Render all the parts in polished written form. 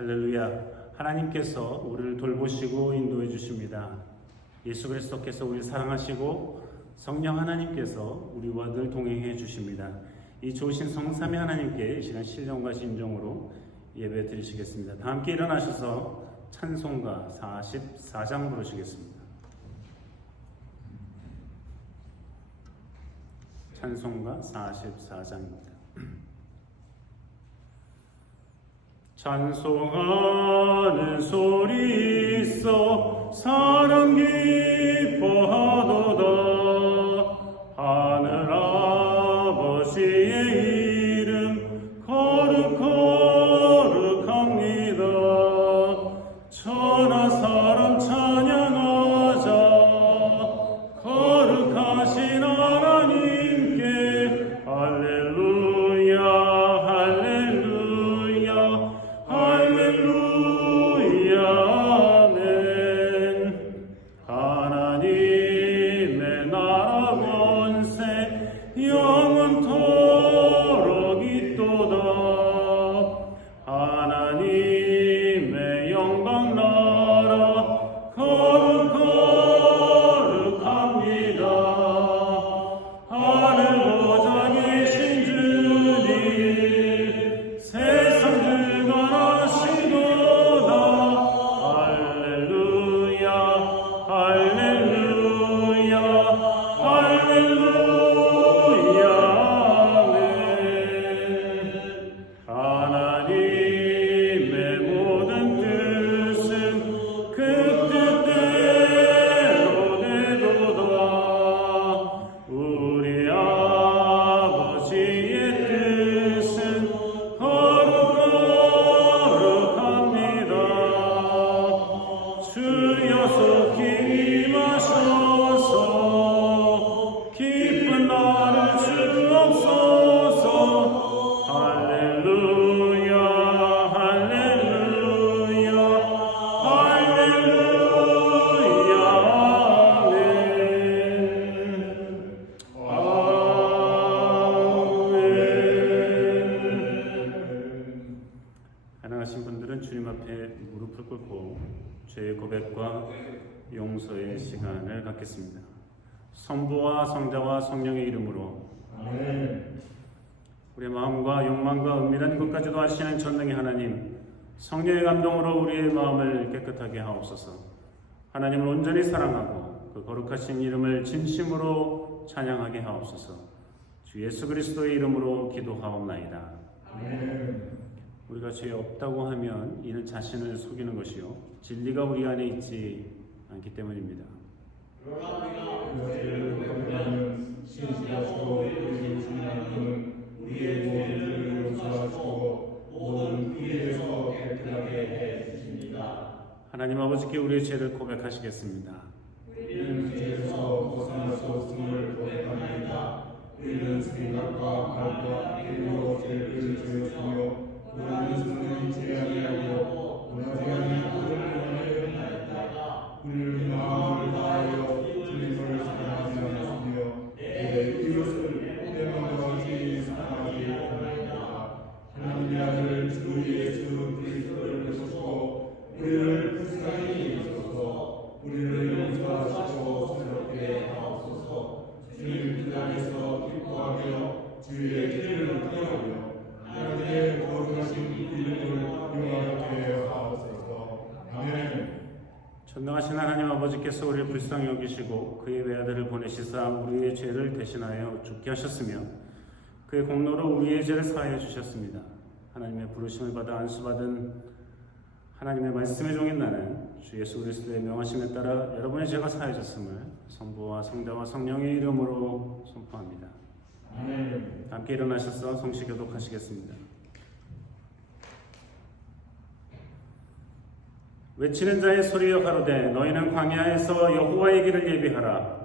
할렐루야. 하나님께서 우리를 돌보시고 인도해 주십니다. 예수 그리스도께서 우리를 사랑하시고 성령 하나님께서 우리와 늘 동행해 주십니다. 이 좋으신 성삼위 하나님께 이 시간 신령과 진정으로 예배 드리시겠습니다. 다 함께 일어나셔서 찬송가 44장 부르시겠습니다. 찬송가 44장입니다. 찬송하는 소리 있어 사랑 기뻐하도다. 하늘 아버지의 이름 거룩거룩합니다. 천하 사람 찬양하자. 거룩하신 하나님께 할렐루야 할렐루야 할렐루야 아멘. 하나님의 나라 권세 영원토록 있도다. 하나님의 영광 나라 거룩거룩합니다. 하늘 보좌 계신 주님 세상 주관하시도다. 할렐루야 할렐루야 할렐루야 아멘. 하나님의 모든 뜻은 그 뜻대로 되도다. 우리 아버지의 뜻은 거룩거룩합니다. 주여 속히 임하셔서 기쁜 날을 주옵소서. 할렐루야 할렐루야 할렐루야 아멘. 아멘. 가능하신 분들은 주님 앞에 무릎을 꿇고 죄의 고백과 용서의 시간을 갖겠습니다. 성부와 성자와 성령의 이름으로 아멘. 우리의 마음과 욕망과 은밀한 것까지도 아시는 전능의 하나님, 성령의 감동으로 우리의 마음을 깨끗하게 하옵소서. 하나님을 온전히 사랑하고 그 거룩하신 이름을 진심으로 찬양하게 하옵소서. 주 예수 그리스도의 이름으로 기도하옵나이다. 아멘. 우리가 죄 없다고 하면 이는 자신을 속이는 것이요 진리가 우리 안에 있지 않기 때문입니다. 죄를 범하면 신실하시고 의로우신 하나님은 우리의 죄를 용서하시고 모든 피해에서 깨끗하게 해 주십니다. 하나님 아버지께 우리의 죄를 고백하시겠습니다. 우리는 죄에서 벗어날 수 없음을 고백합니다. 우리는 생각과 말과 행위로 죄를 지었으며 우리는 스스로 죄하게 하고 원하지 아니한 것을 원하였나이다. 우리는 마음을 다하여 주님을 사랑하지 않았으며 내 이웃을 내 마음같이 사랑하지 않았나이다. 하나님의 아들 주 예수 그리스도를 보시고 우리를 불쌍히 여기소서. 우리를 용서하시고 새롭게 하옵소서. 주님 그 안에서 기뻐하며 주의 죄를 떠나며 하나님의 거룩하신 이름을 영화롭게 하옵소서. 아멘. 전능하신 하나님 아버지께서 우리를 불쌍히 여기시고 그의 외아들을 보내시사 우리의 죄를 대신하여 죽게 하셨으며 그의 공로로 우리의 죄를 사하여 주셨습니다. 하나님의 부르심을 받아 안수받은 하나님의 말씀의 종인 나는 주 예수 그리스도의 명하심에 따라 여러분의 죄가 사해졌음을 성부와 성자와 성령의 이름으로 선포합니다. 아멘. 함께 일어나셔서 성시 교독하시겠습니다. 외치는 자의 소리여 가로되 너희는 광야에서 여호와의 길을 예비하라.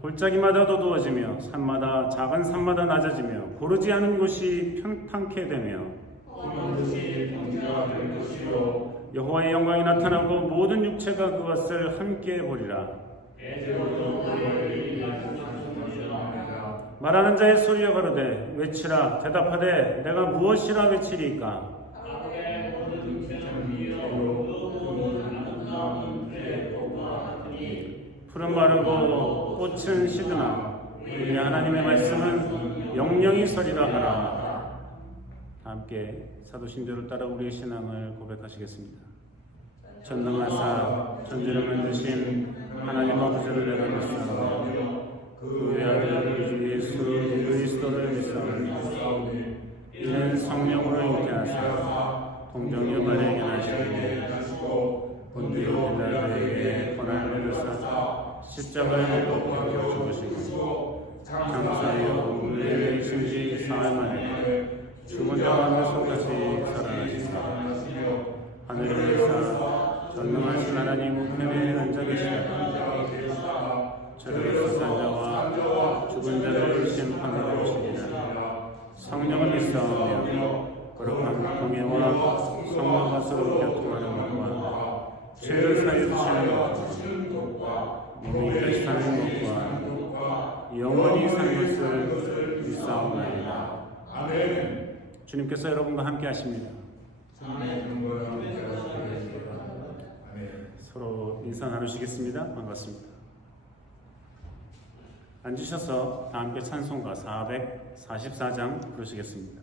골짜기마다 도두어지며 산마다 작은 산마다 낮아지며 고르지 않은 곳이 평탄케 되며 여호와의 영광이 나타나고 모든 육체가 그것을 함께 보리라. 말하는 자의 소리여 가로되 외치라. 대답하되 내가 무엇이라 외치리까? 푸른 마르고 꽃은 시드나 우리 하나님의 말씀은 영영이 서리라 하라. 함께 사도신조를 따라 우리의 신앙을 고백하시겠습니다. 전능하사 천지를 만드신 하나님 아버지를 내가 믿사오며 그의 아들 주 예수 그리스도를 믿사오니 이는 성령으로 잉태하사 동정녀 마리아에게 나시고 본디오 빌라도에게 고난을 받으사 십자가에 못 박혀 죽으시고 장사하여 물에 내리신지 사흘 만에 죽은 자 가운데서까지 살아나시사 하늘을 위사 전능하신 하나님 우편에 앉아 계시다가 저를 산 자와 죽은 자를 심판하러 오시리라. 성령을 믿사오며 거룩한 공예와 성령 가수로 교통하는 것과 죄를 사해 주시는 것과 몸이 다시 사는 것과 영원히 사는 것을 믿사오나이다. 아멘. 주님께서 여러분과 함께 하십니다. 서로 인사 나누시겠습니다. 반갑습니다. 앉으셔서 다 함께 찬송가 444장 부르시겠습니다.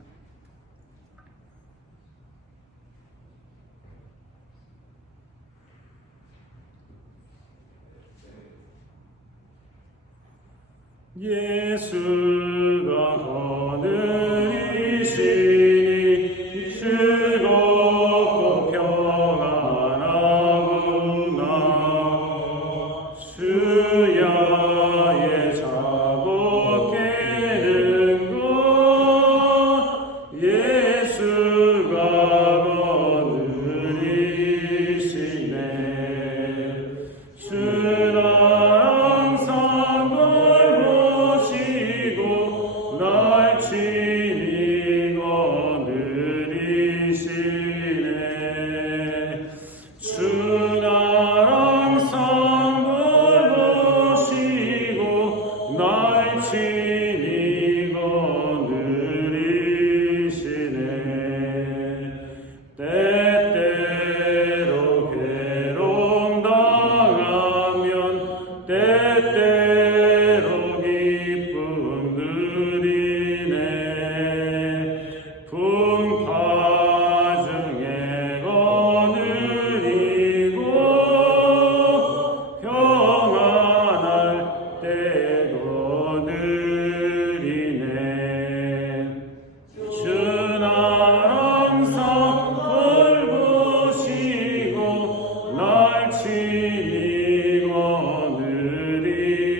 예수가 거느리시니 즐겁고 평안하구나. 주야의 자고 깨는 것 예수가 거느리시네. 주나 항상 걸으시고 날 친히 거느리시네. 주나 항상 걸으시고 날 친히 거느리시네. 때때로 괴로움 당하면 때때로 기쁨 누리네. 풍파 중에 거느리고 평안할 때 거느리네. 주나 항상 돌보시고 날 친히 거느리시네.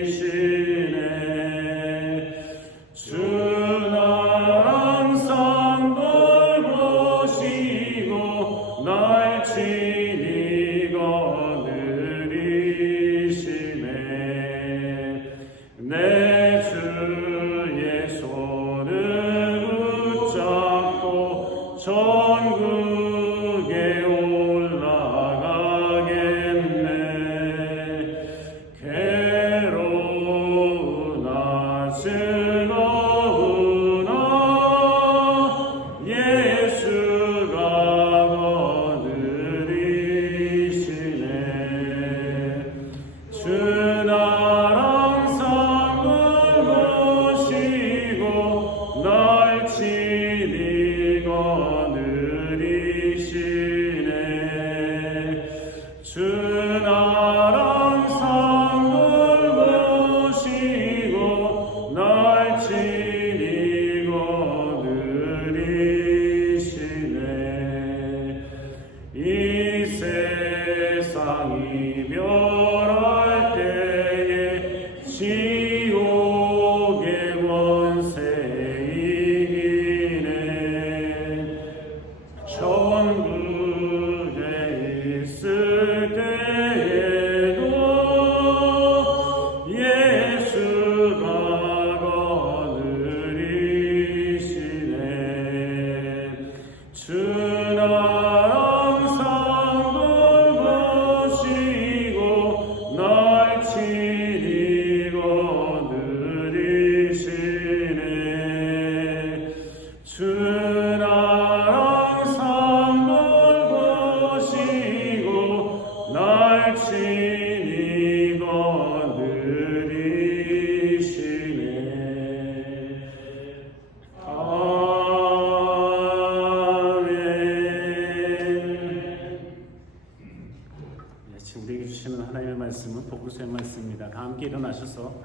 있습니다. 다 함께 일어나셔서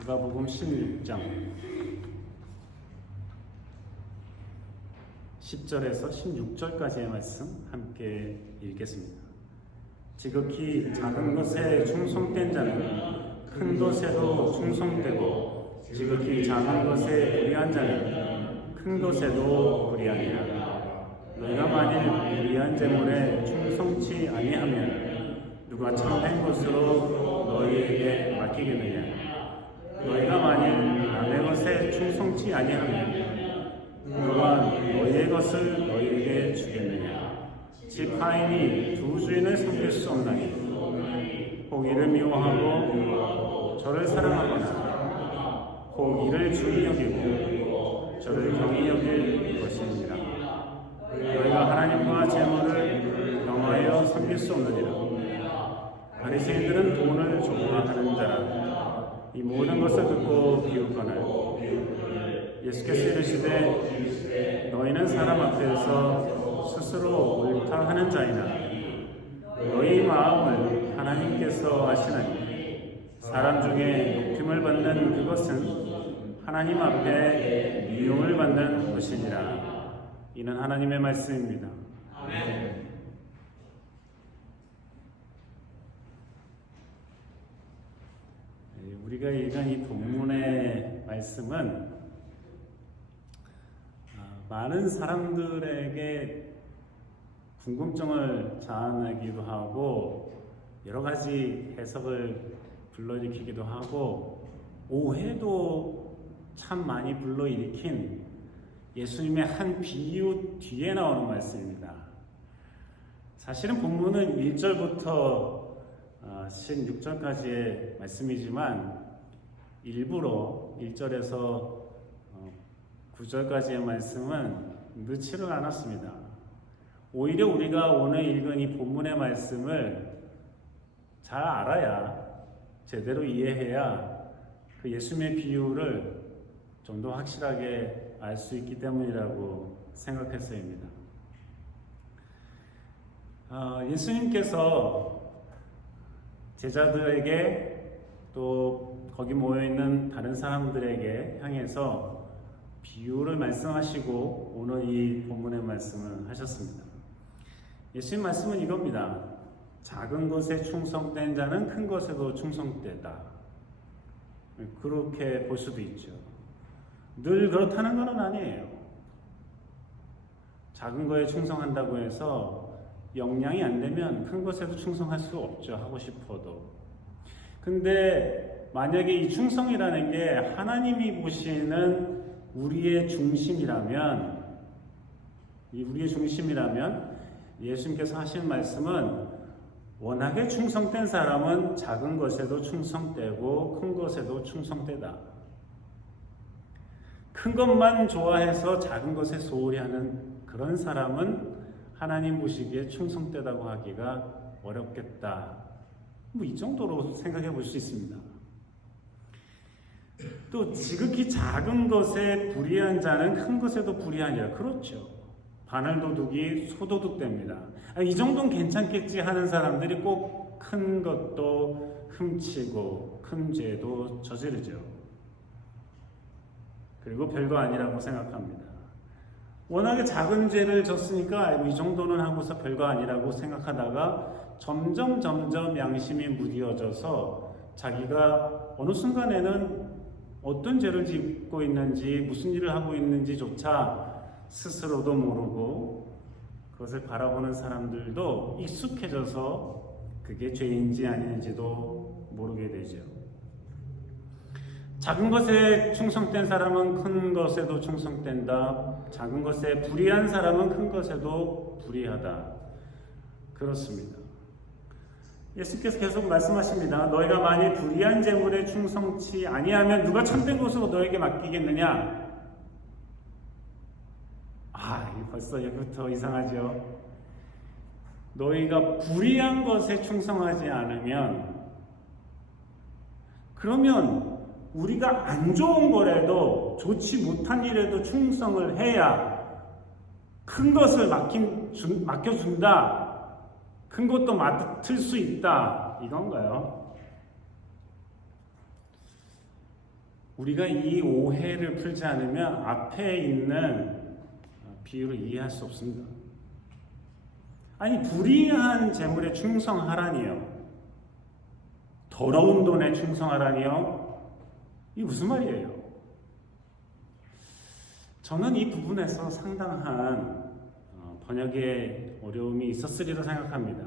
누가복음 16장 10절에서 16절까지의 말씀 함께 읽겠습니다. 지극히 작은 것에 충성된 자는 큰 것에도 충성되고 지극히 작은 것에 불의한 자는 큰 것에도 불의하니라. 너희가 만일 불의한 재물에 충성치 아니하면 누가 참된 것으로 너희에게 맡기겠느냐. 너희가 만일 남의 것에 충성치 아니하면 누가 너희의 것을 너희에게 주겠느냐. 집 하인이 두 주인을 섬길 수 없나니 혹 이를 미워하고 저를 사랑하거나 혹 이를 중히 여기고 저를 경히 여길 것이니라. 너희가 하나님과 재물을 경하여 섬길 수 없느니라. 바리새인들은 돈을 조롱하는 자라. 이 모든 것을 듣고 비웃거늘 예수께서 이르시되 너희는 사람 앞에서 스스로 옳다 하는 자이나 너희 마음을 하나님께서 아시나니 사람 중에 높임을 받는 그것은 하나님 앞에 미움을 받는 것이니라. 이는 하나님의 말씀입니다. 아멘. 우리가 읽은 이 본문의 말씀은 많은 사람들에게 궁금증을 자아내기도 하고 여러 가지 해석을 불러일으키기도 하고 오해도 참 많이 불러일으킨 예수님의 한 비유 뒤에 나오는 말씀입니다. 사실은 본문은 1절부터 16절까지의 말씀이지만 일부러 1절에서 9절까지의 말씀은 넣지를 않았습니다. 오히려 우리가 오늘 읽은 이 본문의 말씀을 잘 알아야 제대로 이해해야 그 예수님의 비유를 좀 더 확실하게 알 수 있기 때문이라고 생각했습니다. 예수님께서 제자들에게 또 거기 모여있는 다른 사람들에게 향해서 비유를 말씀하시고 오늘 이 본문의 말씀을 하셨습니다. 예수님 말씀은 이겁니다. 작은 것에 충성된 자는 큰 것에도 충성되다. 그렇게 볼 수도 있죠. 늘 그렇다는 건 아니에요. 작은 거에 충성한다고 해서 역량이 안 되면 큰 것에도 충성할 수 없죠. 하고 싶어도. 근데 만약에 이 충성이라는 게 하나님이 보시는 우리의 중심이라면 예수님께서 하신 말씀은 워낙에 충성된 사람은 작은 것에도 충성되고 큰 것에도 충성되다. 큰 것만 좋아해서 작은 것에 소홀히 하는 그런 사람은 하나님 보시기에 충성되다고 하기가 어렵겠다. 이 정도로 생각해 볼 수 있습니다. 또 지극히 작은 것에 불의한 자는 큰 것에도 불의하니라. 그렇죠. 바늘도둑이 소도둑됩니다. 이 정도는 괜찮겠지 하는 사람들이 꼭 큰 것도 훔치고 큰 죄도 저지르죠. 그리고 별거 아니라고 생각합니다. 워낙에 작은 죄를 졌으니까 이 정도는 하고서 별거 아니라고 생각하다가 점점 양심이 무뎌져서 자기가 어느 순간에는 어떤 죄를 짓고 있는지 무슨 일을 하고 있는지조차 스스로도 모르고 그것을 바라보는 사람들도 익숙해져서 그게 죄인지 아닌지도 모르게 되죠. 작은 것에 충성된 사람은 큰 것에도 충성된다. 작은 것에 불의한 사람은 큰 것에도 불의하다. 그렇습니다. 예수께서 계속 말씀하십니다. 너희가 만일 불의한 재물에 충성치 아니하면 누가 참된 것으로 너에게 맡기겠느냐? 벌써 여기부터 이상하죠. 너희가 불의한 것에 충성하지 않으면 그러면 우리가 안 좋은 거라도 좋지 못한 일에도 충성을 해야 큰 것을 맡겨준다. 큰 것도 맡을 수 있다. 이건가요? 우리가 이 오해를 풀지 않으면 앞에 있는 비유를 이해할 수 없습니다. 아니, 불의한 재물에 충성하라니요. 더러운 돈에 충성하라니요. 이게 무슨 말이에요? 저는 이 부분에서 상당한 번역의 어려움이 있었으리라 생각합니다.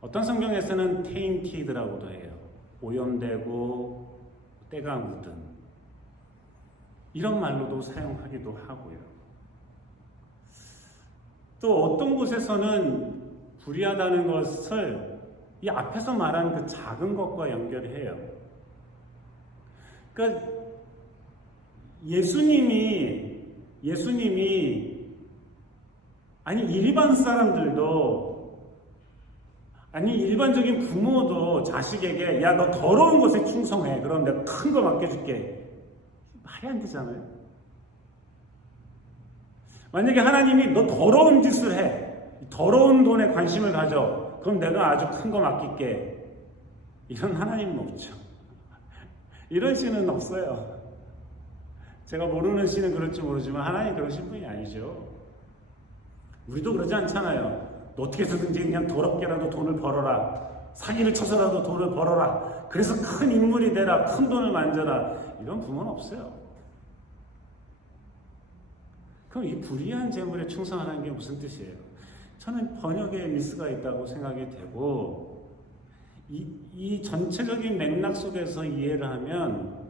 어떤 성경에서는 tainted라고도 해요. 오염되고 때가 묻은 이런 말로도 사용하기도 하고요. 또 어떤 곳에서는 불의하다는 것을 이 앞에서 말한 그 작은 것과 연결해요. 그러니까 예수님이 아니 일반 사람들도 아니 일반적인 부모도 자식에게 야 너 더러운 것에 충성해 그럼 내가 큰 거 맡겨줄게 말이 안 되잖아요. 만약에 하나님이 너 더러운 짓을 해 더러운 돈에 관심을 가져 그럼 내가 아주 큰 거 맡길게 이런 하나님은 없죠. 이런 신은 없어요. 제가 모르는 신은 그럴지 모르지만 하나님 그러신 분이 아니죠. 우리도 그러지 않잖아요. 너 어떻게 해서든지 그냥 더럽게라도 돈을 벌어라. 사기를 쳐서라도 돈을 벌어라. 그래서 큰 인물이 되라. 큰 돈을 만져라. 이런 부모는 없어요. 그럼 이 불의한 재물에 충성하라는 게 무슨 뜻이에요? 저는 번역에 미스가 있다고 생각이 되고 이 전체적인 맥락 속에서 이해를 하면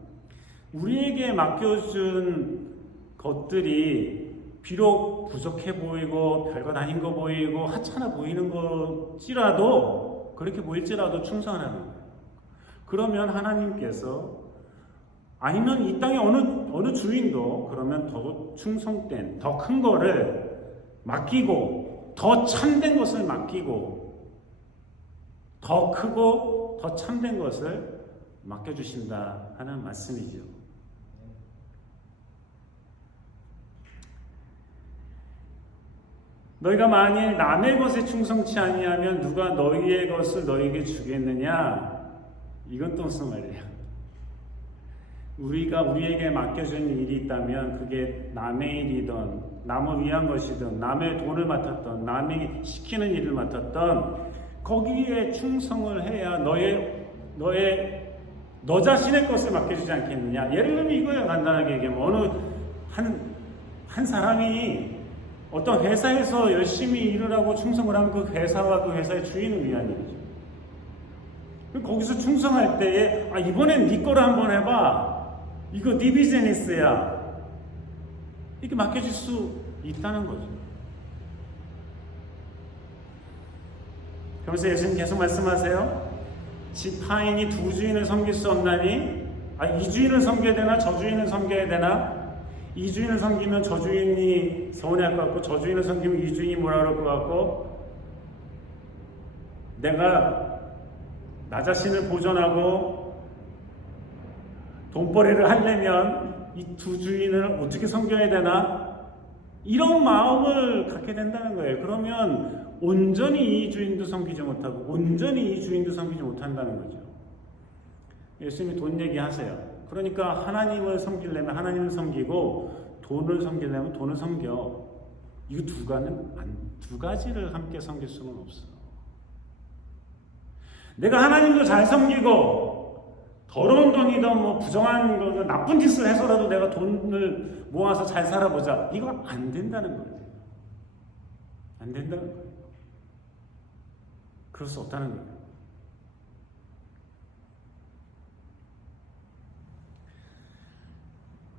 우리에게 맡겨준 것들이 비록 부족해 보이고 별것 아닌 거 보이고 하찮아 보이는 것이라도 그렇게 보일지라도 충성하라는 거예요. 그러면 하나님께서 아니면 이 땅의 어느 주인도 그러면 더 충성된 더 큰 거를 맡기고 더 참된 것을 맡기고 더 크고 더 참된 것을 맡겨주신다 하는 말씀이죠. 너희가 만일 남의 것에 충성치 아니하면 누가 너희의 것을 너희에게 주겠느냐? 이건 또 무슨 말이에요? 우리에게 맡겨준 일이 있다면 그게 남의 일이든 남을 위한 것이든 남의 돈을 맡았던 남이 시키는 일을 맡았던 거기에 충성을 해야 너 자신의 것을 맡겨주지 않겠느냐? 예를 들면 이거예요. 간단하게 얘기하면 어느 한 사람이 어떤 회사에서 열심히 일을 하고 충성을 하면 그 회사와 그 회사의 주인을 위한 일이죠. 거기서 충성할 때에 이번엔 네 거를 한번 해봐. 이거 네 비즈니스야. 이렇게 맡겨질 수 있다는 거죠. 그러면서 예수님 계속 말씀하세요. 지파인이 두 주인을 섬길 수 없나니 이 주인을 섬겨야 되나 저 주인을 섬겨야 되나? 이 주인을 섬기면 저 주인이 서운해할 것 같고 저 주인을 섬기면 이 주인이 뭐라 그럴 것 같고 내가 나 자신을 보존하고 돈벌이를 하려면 이 두 주인을 어떻게 섬겨야 되나? 이런 마음을 갖게 된다는 거예요. 그러면 온전히 이 주인도 섬기지 못하고 온전히 이 주인도 섬기지 못한다는 거죠. 예수님이 돈 얘기하세요. 그러니까 하나님을 섬기려면 하나님을 섬기고 돈을 섬기려면 돈을 섬겨. 이 두 가지를 함께 섬길 수는 없어. 내가 하나님도 잘 섬기고 더러운 돈이든 뭐 부정한 거든 나쁜 짓을 해서라도 내가 돈을 모아서 잘 살아보자. 이거 안 된다는 거예요. 안 된다는 거예요. 그럴 수 없다는 거예요.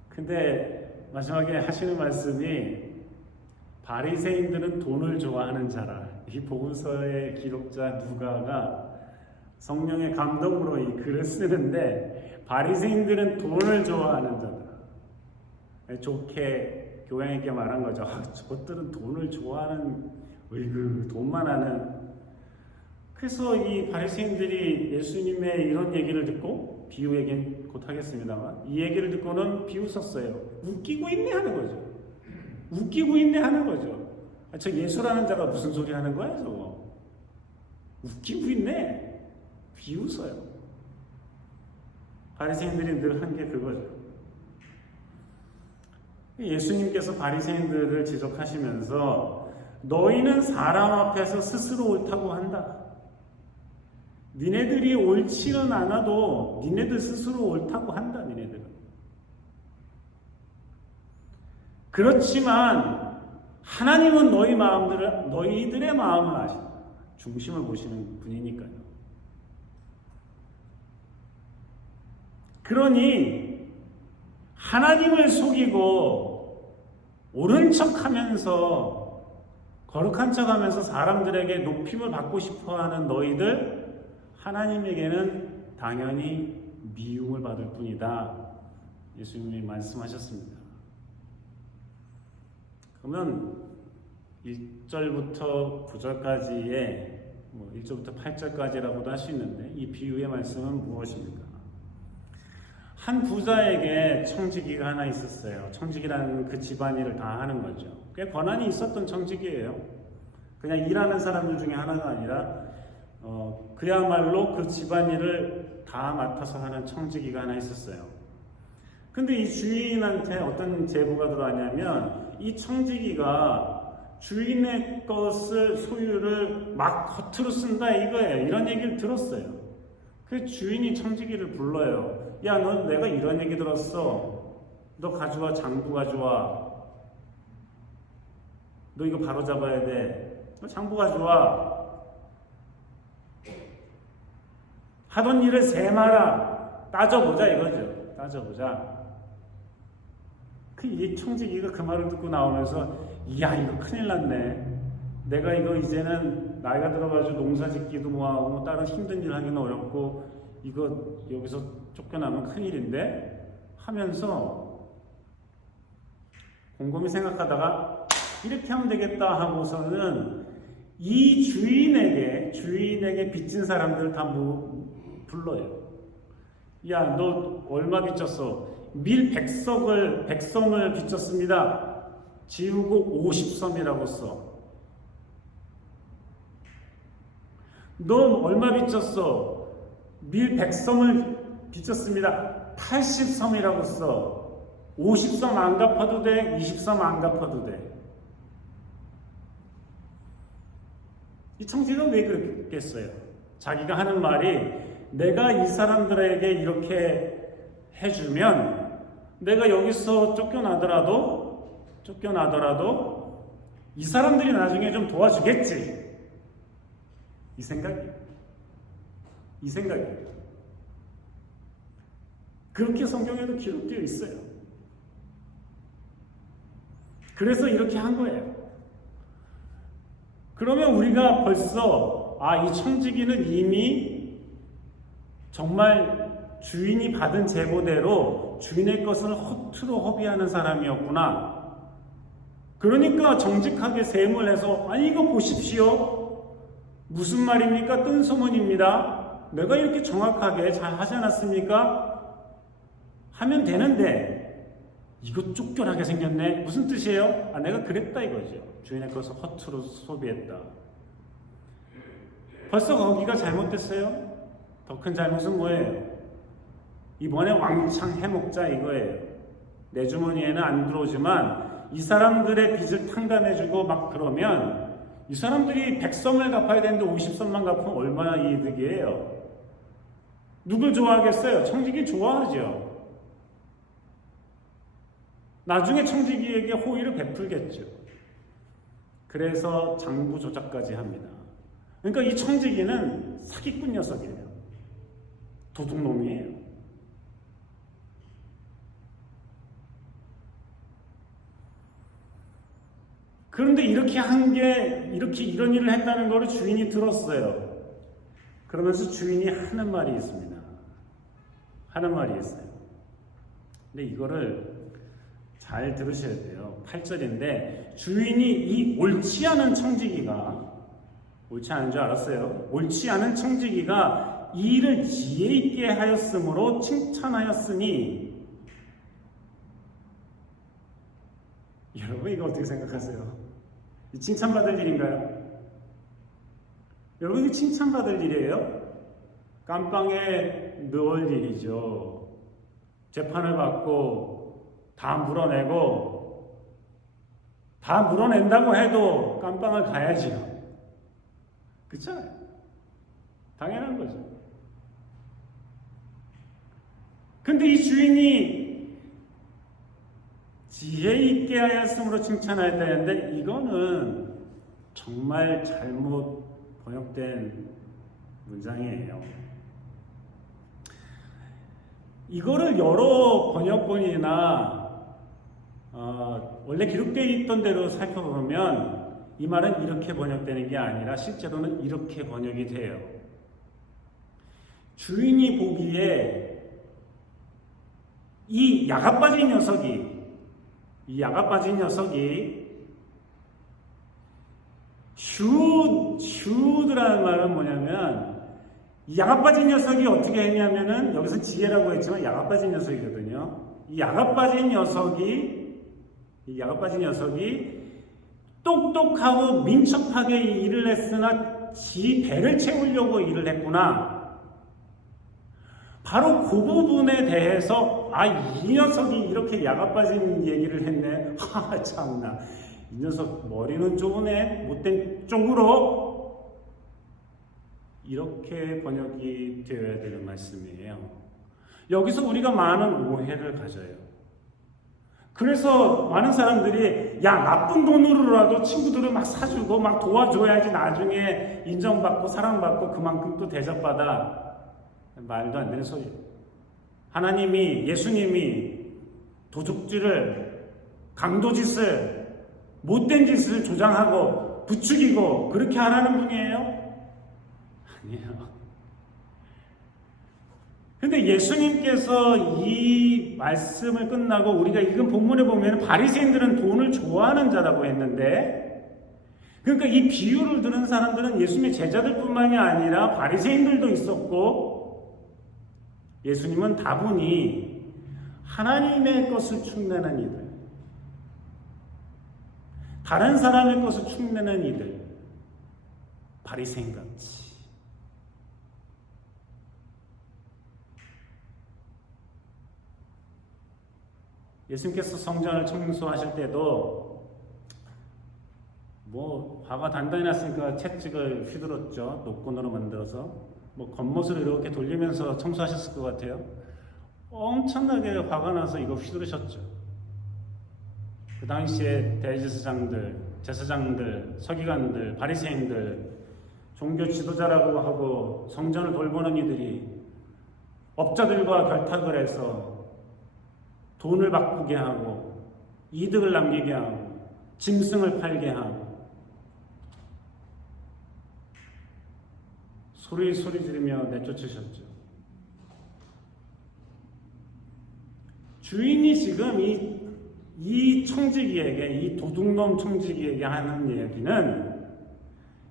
근데 마지막에 하시는 말씀이 바리새인들은 돈을 좋아하는 자라. 이 복음서의 기록자 누가가 성령의 감동으로 이 글을 쓰는데 바리새인들은 돈을 좋아하는 자다. 좋게 교양있게 말한 거죠. 저것들은 돈을 좋아하는 돈만 하는. 그래서 이 바리새인들이 예수님의 이런 얘기를 듣고 비유 얘기는 곧 하겠습니다만 이 얘기를 듣고는 비웃었어요. 웃기고 있네 하는 거죠. 웃기고 있네 하는 거죠. 저 예수라는 자가 무슨 소리 하는 거야 저거. 웃기고 있네. 비웃어요. 바리새인들이 늘 한 게 그거죠. 예수님께서 바리새인들을 지적하시면서 너희는 사람 앞에서 스스로 옳다고 한다. 니네들이 옳지는 않아도 니네들 스스로 옳다고 한다. 니네들은. 그렇지만 하나님은 너희들의 마음을 아신다. 중심을 보시는 분이니까요. 그러니 하나님을 속이고 옳은 척하면서 거룩한 척하면서 사람들에게 높임을 받고 싶어하는 너희들 하나님에게는 당연히 미움을 받을 뿐이다. 예수님이 말씀하셨습니다. 그러면 1절부터 9절까지의 1절부터 8절까지라고도 할 수 있는데 이 비유의 말씀은 무엇입니까? 한 부자에게 청지기가 하나 있었어요. 청지기라는 그 집안일을 다 하는 거죠. 꽤 권한이 있었던 청지기예요. 그냥 일하는 사람들 중에 하나가 아니라 그야말로 그 집안일을 다 맡아서 하는 청지기가 하나 있었어요. 근데 이 주인한테 어떤 제보가 들어왔냐면 이 청지기가 주인의 것을 소유를 막 겉으로 쓴다 이거예요. 이런 얘기를 들었어요. 그 주인이 청지기를 불러요. 야, 너 내가 이런 얘기 들었어. 너 가져와, 장부 가져와. 너 이거 바로 잡아야 돼. 너 장부 가져와. 하던 일을 세마라. 따져보자 이거죠. 따져보자. 이 청지기가 그 말을 듣고 나오면서 야, 이거 큰일 났네. 내가 이거 이제는 나이가 들어가지고 농사 짓기도 뭐하고 다른 힘든 일 하기는 어렵고 이거 여기서 쫓겨나면 큰일인데 하면서 곰곰이 생각하다가 이렇게 하면 되겠다 하고서는 이 주인에게 빚진 사람들을 다 불러요. 야, 너 얼마 빚졌어? 밀 100섬을 빚졌습니다. 지우고 50섬이라고 써. 너 얼마 빚졌어? 밀 100섬을 빚졌습니다. 80섬이라고 써. 50섬 안 갚아도 돼? 20섬 안 갚아도 돼? 이 청지기가 왜 그랬겠어요? 자기가 하는 말이 내가 이 사람들에게 이렇게 해주면 내가 여기서 쫓겨나더라도 이 사람들이 나중에 좀 도와주겠지. 이 생각이에요. 그렇게 성경에도 기록되어 있어요. 그래서 이렇게 한 거예요. 그러면 우리가 벌써 이 청지기는 이미 정말 주인이 받은 제보대로 주인의 것을 허투루 허비하는 사람이었구나. 그러니까 정직하게 세임을 해서 이거 보십시오. 무슨 말입니까? 뜬 소문입니다. 내가 이렇게 정확하게 잘 하지 않았습니까? 하면 되는데 이거 쫓겨나게 생겼네. 무슨 뜻이에요? 내가 그랬다 이거죠. 주인의 것을 허투루 소비했다. 벌써 거기가 잘못됐어요? 더 큰 잘못은 뭐예요? 이번에 왕창 해먹자 이거예요. 내 주머니에는 안 들어오지만 이 사람들의 빚을 탕감해주고 막 그러면 이 사람들이 100섬을 갚아야 되는데 50섬만 갚으면 얼마나 이득이에요? 누굴 좋아하겠어요? 청지기 좋아하죠. 나중에 청지기에게 호의를 베풀겠죠. 그래서 장부 조작까지 합니다. 그러니까 이 청지기는 사기꾼 녀석이에요. 도둑놈이에요. 그런데 이런 일을 했다는 것을 주인이 들었어요. 그러면서 주인이 하는 말이 있습니다. 하는 말이 있어요. 근데 이거를 잘 들으셔야 돼요. 8절인데 주인이 이 옳지 않은 청지기가 옳지 않은 줄 알았어요. 옳지 않은 청지기가 이 일을 지혜 있게 하였으므로 칭찬하였으니 여러분 이거 어떻게 생각하세요? 이 칭찬받을 일인가요? 여러분 이게 칭찬받을 일이에요? 깜빵에 넣을 일이죠. 재판을 받고 다 물어낸다고 해도 깜빵을 가야지요. 그렇잖아요. 당연한 거죠. 근데 이 주인이 지혜 있게 하였으므로 칭찬하였다 했는데 이거는 정말 잘못 번역된 문장이에요. 이거를 여러 번역본이나 원래 기록되어 있던 대로 살펴보면 이 말은 이렇게 번역되는 게 아니라 실제로는 이렇게 번역이 돼요. 주인이 보기에 이 야가 빠진 녀석이 슈드라는 말은 뭐냐면 이 야가 빠진 녀석이 어떻게 했냐면은 여기서 지혜라고 했지만 야가 빠진 녀석이거든요. 이 야가 빠진 녀석이 똑똑하고 민첩하게 일을 했으나 지 배를 채우려고 일을 했구나. 바로 그 부분에 대해서 이 녀석이 이렇게 야가 빠진 얘기를 했네. 참나. 이 녀석 머리는 좋으네. 못된 쪽으로. 이렇게 번역이 되어야 되는 말씀이에요. 여기서 우리가 많은 오해를 가져요. 그래서 많은 사람들이 나쁜 돈으로라도 친구들을 막 사주고 막 도와줘야지 나중에 인정받고 사랑받고 그만큼 또 대접받아. 말도 안 되는 소리예요. 예수님이 도둑질을, 강도짓을, 못된 짓을 조장하고 부추기고 그렇게 하라는 분이에요? 아니에요. 근데 예수님께서 이 말씀을 끝나고 우리가 읽은 본문에 보면 바리새인들은 돈을 좋아하는 자라고 했는데, 그러니까 이 비유를 들은 사람들은 예수님의 제자들뿐만이 아니라 바리새인들도 있었고, 예수님은 다분히 하나님의 것을 축내는 이들, 다른 사람의 것을 축내는 이들, 바리새인같이 예수님께서 성전을 청소하실 때도 화가 단단히 났으니까 채찍을 휘둘렀죠. 노끈으로 만들어서 겉멋으로 이렇게 돌리면서 청소하셨을 것 같아요. 엄청나게 화가 나서 이거 휘두르셨죠. 그 당시에 대제사장들, 제사장들, 서기관들, 바리새인들, 종교 지도자라고 하고 성전을 돌보는 이들이 업자들과 결탁을 해서 돈을 바꾸게 하고 이득을 남기게 하고 짐승을 팔게 하고 소리 지르며 내쫓으셨죠. 주인이 지금 이 청지기에게, 이 도둑놈 청지기에게 하는 얘기는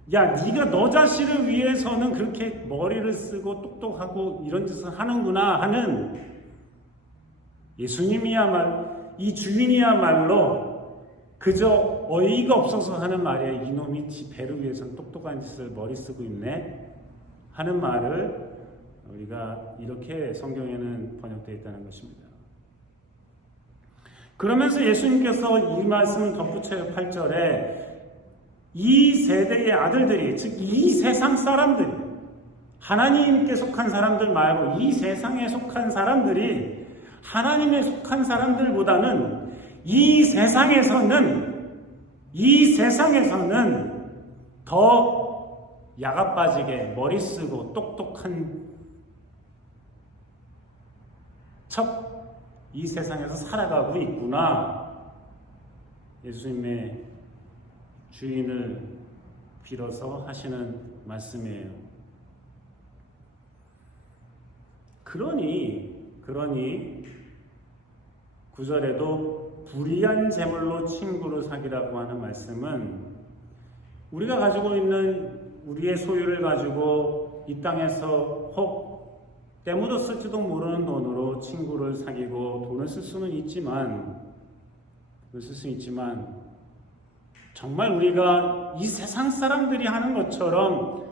네가 너 자신을 위해서는 그렇게 머리를 쓰고 똑똑하고 이런 짓을 하는구나 하는, 이 주인이야말로 그저 어이가 없어서 하는 말이에요. 이놈이 지 배를 위해서는 똑똑한 짓을 머리 쓰고 있네 하는 말을 우리가 이렇게 성경에는 번역되어 있다는 것입니다. 그러면서 예수님께서 이 말씀을 덧붙여요. 8절에 이 세대의 아들들이, 즉 이 세상 사람들이, 하나님께 속한 사람들 말고 이 세상에 속한 사람들이 하나님에 속한 사람들보다는 이 세상에서는 더 야가 빠지게 머리 쓰고 똑똑한 척 이 세상에서 살아가고 있구나. 예수님의 주인을 빌어서 하시는 말씀이에요. 그러니 9절에도 불의한 재물로 친구를 사귀라고 하는 말씀은 우리가 가지고 있는 우리의 소유를 가지고 이 땅에서 혹 때 묻었을지도 모르는 돈으로 친구를 사귀고 돈을 쓸 수는 있지만 정말 우리가 이 세상 사람들이 하는 것처럼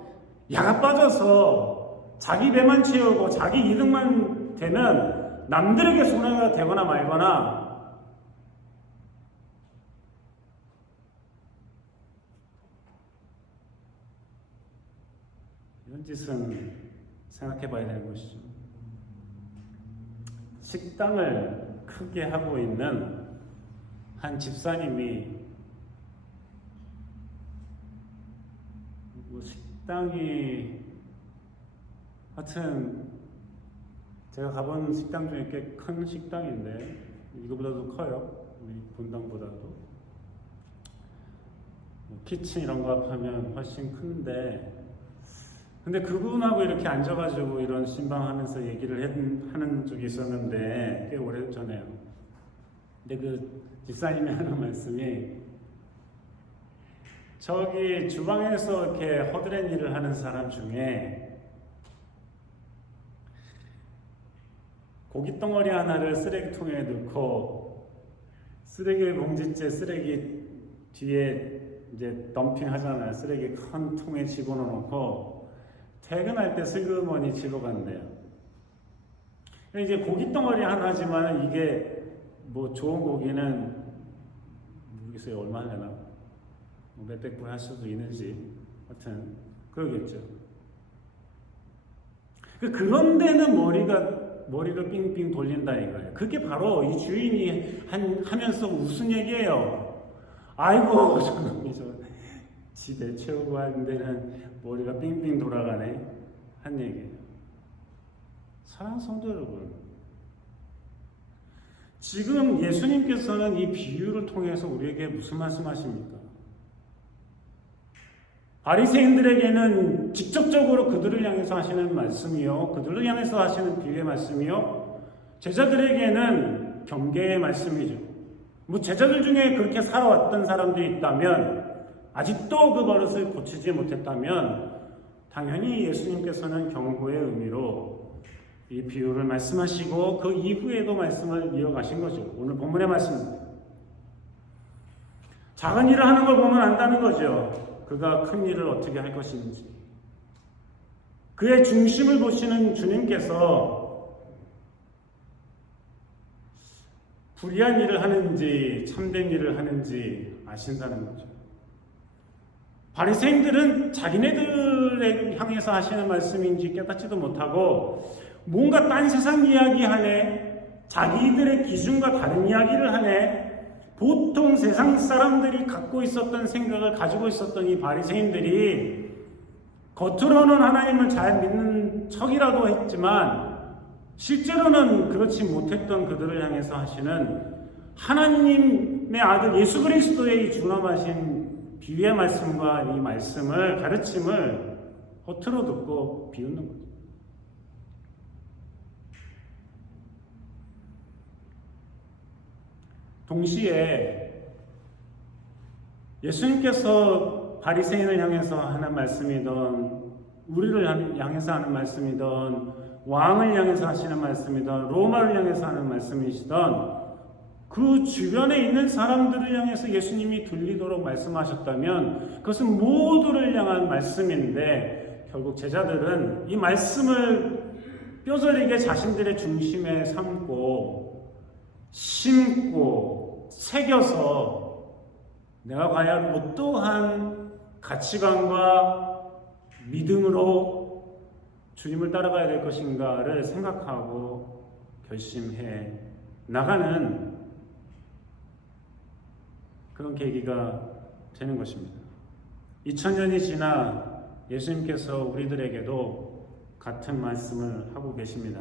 야가 빠져서 자기 배만 채우고 자기 이득만 되는 남들에게 손해가 되거나 말거나 이런 짓은 생각해 봐야 되는 것이죠. 식당을 크게 하고 있는 한 집사님이 식당이 하여튼 제가 가본 식당 중에 꽤 큰 식당인데 이거보다도 커요. 우리 본당보다도 키친 이런 거 합하면 훨씬 큰데 근데 그분하고 이렇게 앉아가지고 이런 신방하면서 얘기를 하는 적이 있었는데 꽤 오래 전에요. 근데 그 집사님이 하는 말씀이 저기 주방에서 이렇게 허드렛 일을 하는 사람 중에 고기 덩어리 하나를 쓰레기통에 넣고 쓰레기 봉지째 쓰레기 뒤에 이제 덤핑 하잖아요. 쓰레기 큰 통에 집어넣고 퇴근할 때 슬그머니 집어 간대요. 이제 고기 덩어리 하나지만 이게 뭐 좋은 고기는 모르겠어요. 얼마나 되나? 뭐 몇백 불 할 수도 있는지 하여튼 그러겠죠. 그런 데는 머리가 빙빙 돌린다 이거예요. 그게 바로 이 주인이 하면서 무슨 얘기예요? 아이고 저놈이 저 집에 채우고 하는 데는 머리가 빙빙 돌아가네 한 얘기예요. 사랑하는 성도 여러분, 지금 예수님께서는 이 비유를 통해서 우리에게 무슨 말씀하십니까? 바리새인들에게는 직접적으로 그들을 향해서 하시는 말씀이요, 그들을 향해서 하시는 비유의 말씀이요, 제자들에게는 경계의 말씀이죠. 뭐 제자들 중에 그렇게 살아왔던 사람들이 있다면, 아직도 그 버릇을 고치지 못했다면 당연히 예수님께서는 경고의 의미로 이 비유를 말씀하시고 그 이후에도 말씀을 이어가신 거죠. 오늘 본문의 말씀입니다. 작은 일을 하는 걸 보면 안다는 거죠. 그가 큰 일을 어떻게 할 것인지. 그의 중심을 보시는 주님께서 불의한 일을 하는지 참된 일을 하는지 아신다는 거죠. 바리새인들은 자기네들을 향해서 하시는 말씀인지 깨닫지도 못하고 뭔가 딴 세상 이야기 하네, 자기들의 기준과 다른 이야기를 하네, 보통 세상 사람들이 갖고 있었던 생각을 가지고 있었던 이 바리새인들이 겉으로는 하나님을 잘 믿는 척이라도 했지만 실제로는 그렇지 못했던 그들을 향해서 하시는 하나님의 아들 예수 그리스도의 이 준엄하신 비유의 말씀과 이 말씀을, 가르침을 겉으로 듣고 비웃는 거죠. 동시에 예수님께서 바리새인을 향해서 하는 말씀이든 우리를 향해서 하는 말씀이든 왕을 향해서 하시는 말씀이든 로마를 향해서 하는 말씀이시든 그 주변에 있는 사람들을 향해서 예수님이 들리도록 말씀하셨다면 그것은 모두를 향한 말씀인데 결국 제자들은 이 말씀을 뼈저리게 자신들의 중심에 삼고 심고 새겨서 내가 과연 어떠한 가치관과 믿음으로 주님을 따라가야 될 것인가를 생각하고 결심해 나가는 그런 계기가 되는 것입니다. 2000년이 지나 예수님께서 우리들에게도 같은 말씀을 하고 계십니다.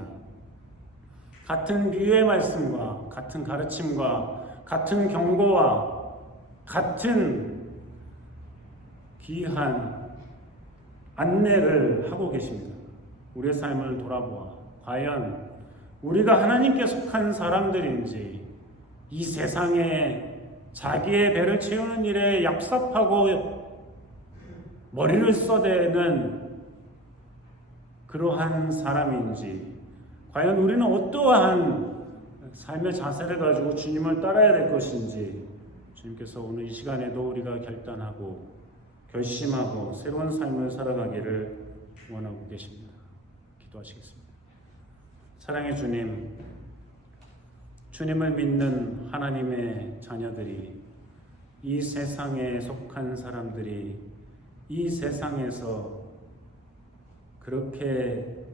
같은 비유의 말씀과 같은 가르침과 같은 경고와 같은 귀한 안내를 하고 계십니다. 우리의 삶을 돌아보아 과연 우리가 하나님께 속한 사람들인지 이 세상에 자기의 배를 채우는 일에 얍삽하고 머리를 써대는 그러한 사람인지 과연 우리는 어떠한 삶의 자세를 가지고 주님을 따라야 될 것인지 주님께서 오늘 이 시간에도 우리가 결단하고 결심하고 새로운 삶을 살아가기를 원하고 계십니다. 기도하시겠습니다. 사랑의 주님, 주님을 믿는 하나님의 자녀들이, 이 세상에 속한 사람들이 이 세상에서 그렇게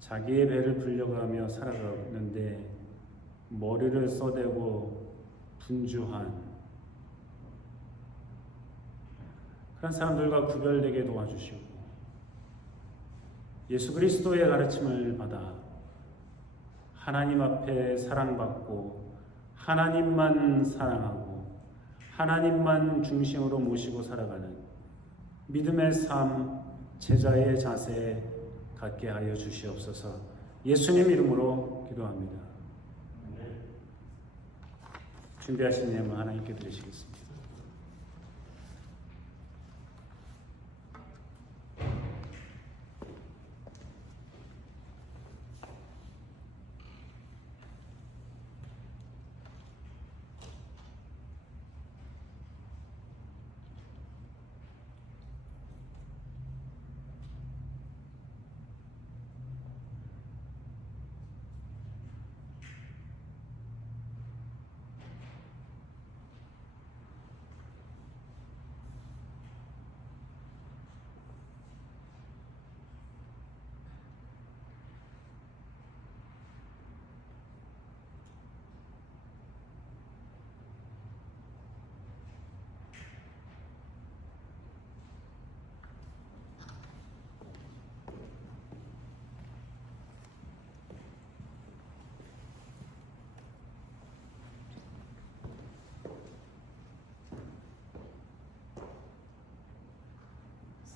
자기의 배를 불려가며 살아가는데 머리를 써대고 분주한 그런 사람들과 구별되게 도와주시고, 예수 그리스도의 가르침을 받아 하나님 앞에 사랑받고 하나님만 사랑하고 하나님만 중심으로 모시고 살아가는 믿음의 삶, 제자의 자세 갖게 하여 주시옵소서. 예수님 이름으로 기도합니다. 준비하신 예물 하나님께 드리시겠습니다.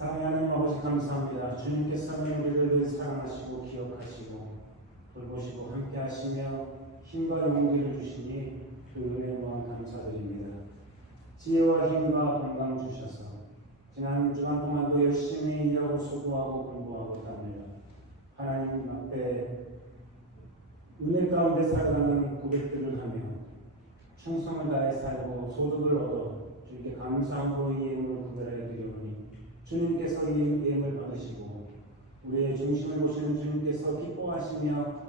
사랑하는 아버지 감사합니다. 주님께서는 우리를 사랑하시고 기억하시고 돌보시고 함께하시며 힘과 용기를 주시니 그 은혜에 무한 감사드립니다. 지혜와 힘과 건강 주셔서 지난 주간 동안도 열심히 일하고 수고하고 공부하고 다니며 하나님 앞에 은혜 가운데 살아가는 고백들을 하며 충성을 다해 살고 소득을 얻어 주님께 감사함으로 이 예물을 구별하여 드리오니 주님께서 이 예물을 받으시고 우리의 중심을 보시는 주님께서 기뻐하시며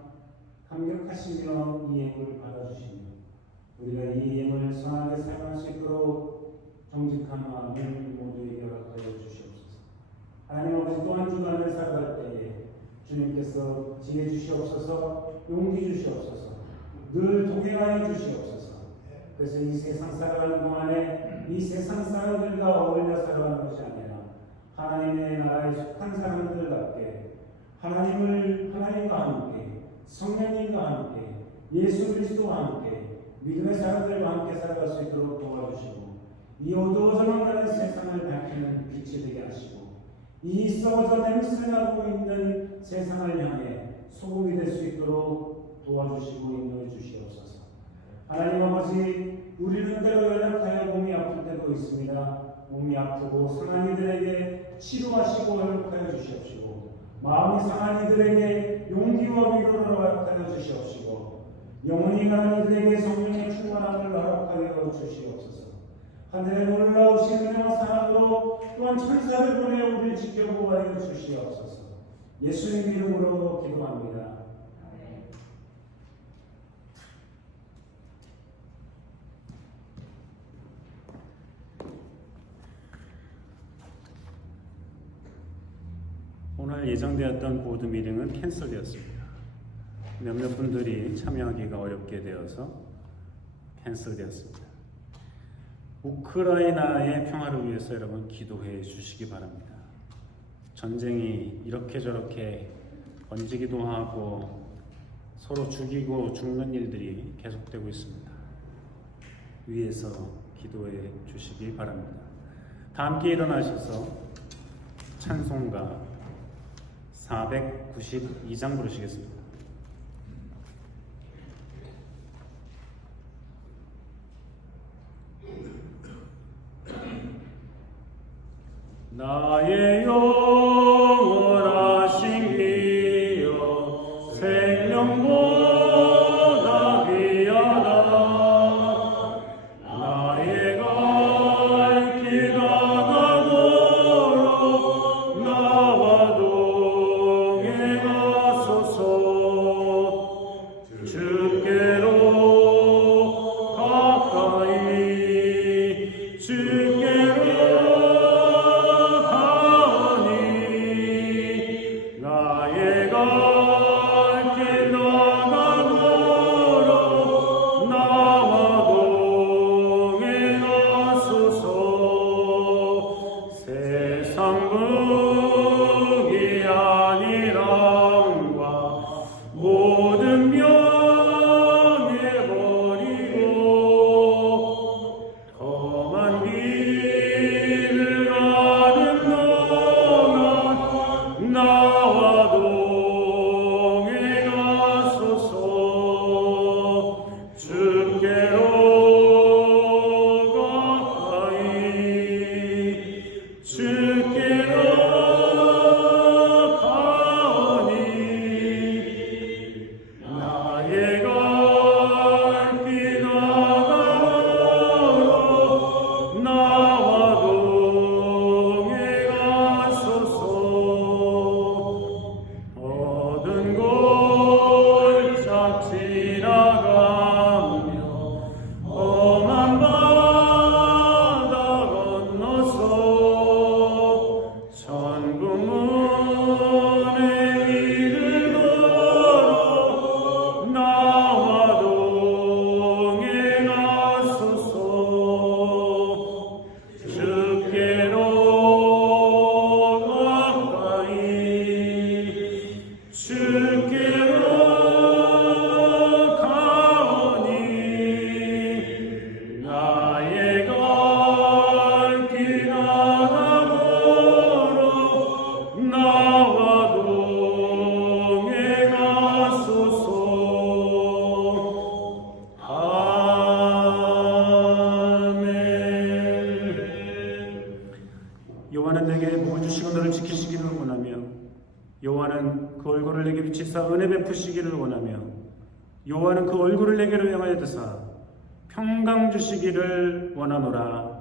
감격하시며 이 예물을 받아주시며 우리가 이 예물을 선하게 사용할 수 있도록 정직한 마음을 모두에게 허락하여 주시옵소서. 하나님 아버지, 또한 주간을 살아갈 때에 주님께서 지혜 주시옵소서, 용기 주시옵소서, 늘 동행하여 주시옵소서. 그래서 이 세상 살아가는 동안에 이 세상 사람들과 어울려 살아가는 것이 아니라 하나님의 나라에 속한 사람들답게 하나님과 함께 성령님과 함께 예수 그리스도와 함께 믿음의 사람들과 함께 살아갈 수 있도록 도와주시고, 이 어두워져만 가는 세상을 밝히는 빛이 되게 하시고, 이 썩어져 냄새나고 있는 세상을 향해 소금이 될 수 있도록 도와주시고 인도해 주시옵소서. 하나님 아버지, 우리는 때로 연약하여 몸이 아플 때도 있습니다. 몸이 아프고 상한 이들에게 치료하시고 회복하여 주시옵시고, 마음이 상한 이들에게 용기와 위로를 허락하여 주시옵시고, 영혼이 가는 이들에게 성령의 충만함을 허락하여 주시옵소서. 하늘의 놀라우신 은혜와 사랑으로 또한 천사를 보내어 우리를 지켜보아여 주시옵소서. 예수님 이름으로 기도합니다. 오늘 예정되었던 보드 미팅은 캔슬되었습니다. 몇몇 분들이 참여하기가 어렵게 되어서 캔슬되었습니다. 우크라이나의 평화를 위해서 여러분 기도해 주시기 바랍니다. 전쟁이 이렇게 저렇게 번지기도 하고 서로 죽이고 죽는 일들이 계속되고 있습니다. 위에서 기도해 주시기 바랍니다. 다 함께 일어나셔서 찬송가 492장 부르시겠습니다. 나의 영원하신 이여 생명보다 귀하다. 나의 갈 길 다가도록 나와 동행하소서. 주께로 가오니 나의 갈 길 알아보러 나와 동행하소서. 여호와는 내게 복을 주시고 너를 지키시기를 원하며 여호와는 그 얼굴을 내게 비치사 은혜 베푸시기를 원하며 여호와는 그 얼굴을 내게로 향하여 드사 평강 주시기를 원하노라.